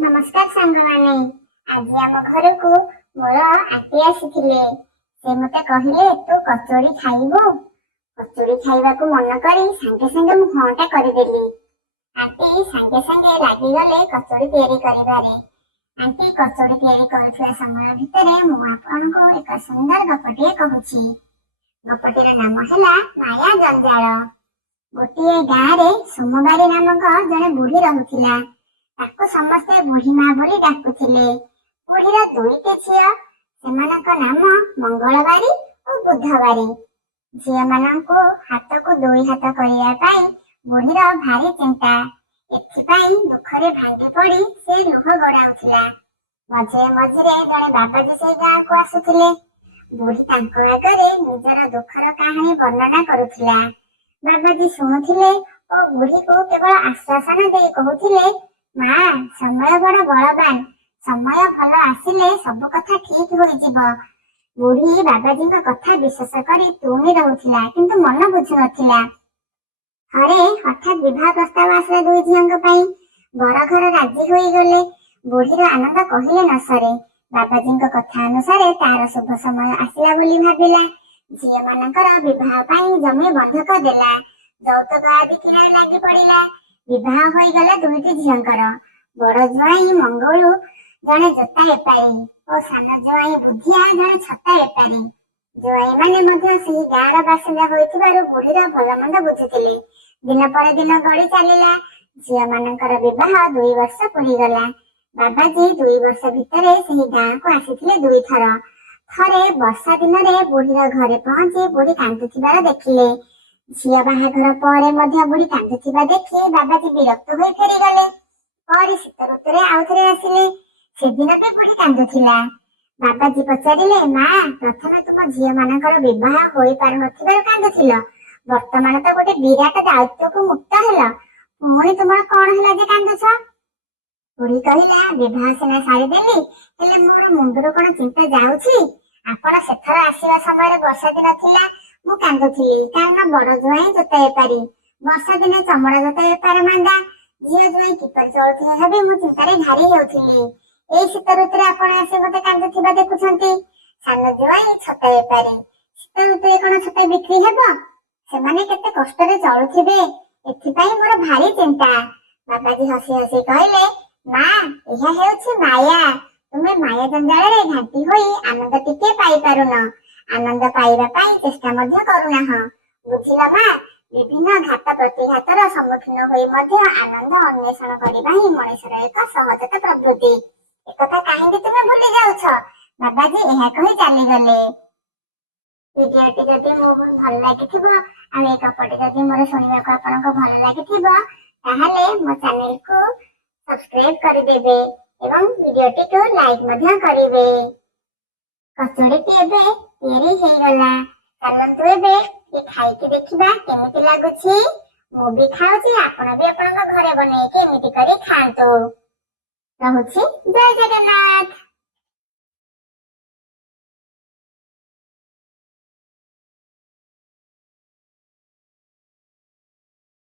नमस्कार सांग माने। आज आम घर को मोर आंटी आसीथिले। से मते कहिले तू कचौड़ी खाइबो। कचौड़ी खाइबा को मन करी संगे संगे मु हांटा करि देली। आंटी संगे संगे लागी गले कचौड़ी तैयारी करिबारे। आंटी कचौड़ी तैयारी करथुवा समय भितरे मु आपन को एक सुंदर गपटिए कहूची। गपटिर नाम हैला माया जंजाळ। गोटे गाँ रे सोमबारी नामक जने बुढ़ी रहुथिला। ताको समस्ते बुढ़ी माँ बोली डाकुथिले। बुढ़ीर दुईटे झियो, सेमानक नाम मंगलबारी और बुधबारी। झियो मानंकु हाथ को दुई हाथ करिया पाई बुढ़ीर भारी चिंता। एथिपाई दुखरे भांगी पड़ी से लुह गड़ाउथिला। मझे मझे जने बाबाजी से गाँ को आसुथिले। बुढ़ी तांको आगरे निजर दुखर कहानी वर्णना करुथिला। बाबाजी शुणुथिले और बुढ़ी को केवल आश्वासन दे कहूथिले, माँ समय बड़ बलवान, समय भल आसिले सब कथा ठीक हो जिवो। बुढ़ी बाबाजी का कथा विश्वास करी तुनी रहउथिला किंतु मन बुझु नथिला। थरे हठात विवाह प्रस्ताव आसला दुई झियंक पई। बर घर राजी होई गले। बुढ़ीर आनंद कहिले न सरे। बाबाजी का कथा अनुसार तार शुभ समय आसिला बोली भाबिला। झियो मानकर विवाह पाई जमी बंधक देला। যৌতুক आदि किनारे लागी पड़िला। विवाह होई गला दुईटी झियंकर। बड़ जुआई मंगलू जने जोता बेपारी और सान जुआई बुधिया जने छता बेपारी। जुआई माने मध्य सेही गाँर बासिंदा होइथिबारु बुढ़ीर भलमंद बुझुथिले। दिन पर दिन गड़ी चलिला। झियो मानकर विवाह 2 वर्ष पुरी गला। बाबाजी 2 वर्ष भितरे सेही गाँ को आसिथिले 2 थर। थरे वर्षा दिन रे बुढ़ीर घरे पहुंची बुढ़ी कांदुथिबार देखिले। झियो बाहाघर परे मध्य बुढ़ी कांदुथिबा देखि बाबाजी विरक्त होई फेरी गले। पर शीत ऋतुरे आउथरे आसिले। सेदिन पे बुढ़ी कांदुथिला। बाबाजी पचारिले, माँ प्रथमे तुम झियो मानकर विवाह होई पारु नथिबार कांदुथिल, वर्तमान तो गोटे विराट दायित्व को मुक्त हेल, पुणी तुमर कौन हैला जे कांदुछ? बुढ़ी कहिला, विवाह सिना सारी देली, हेले मोर मुंडरू कोन चिंता जाउछि? आपण सेथर आसीबा समय वर्षा दिन थिला, मु कांदुथिली कारण बड़ जुआई जोता बेपारी। वर्षा दिने चमड़ा जोता बेपार मांदा। झियो जुआई किपर चलुथिले भाबी मु चिंतारे घारी हेउथिली। एई शीत ऋतुरे आपण आसी मते कांदुथिबा देखुछंती। सान जुआई छता बेपारी। शीत ऋतुरे कोन छता बिक्री हेबो? सेमाने केते कष्टरे चलुथिबे, एथिपाई मोर भारी चिंता। बाबाजी हसी हसी कहले, माँ एहा हेउछि माया। तुमे माया जंजाल रे घांटी होई आनंद टिके पाई पारुन। आनंद पाइबा पाई चेष्टा मध्य करुनाह। बुझिला माँ, विभिन्न घात प्रतिघातर सम्मुखीन होई मध्य आनंद अन्वेषण करिबा ही मनुष्यर एक सहजत प्रवृत्ति। एकथा काहेकि तुमे भूली जाउछ? बाबाजी एहा कहि चाली गले। भिडियोटी जदि भल लागिथिबो आ ए गपटी जदि मोर सुनिबाको आपनको भल लागिथिबो ताहाले मो चैनल को सब्सक्राइब करिदेबे एवं भिडियोटी को लाइक मध्य करिवे। कचौड़ी एबे तैयारी हो गला। चलंतु एबे ये खाई के देखिबा केमिति लागुछि। मु भी खाउछि, आपण भी आपन घरे बनै के एमिति करी खांतो। रहउछि। जय जगन्नाथ।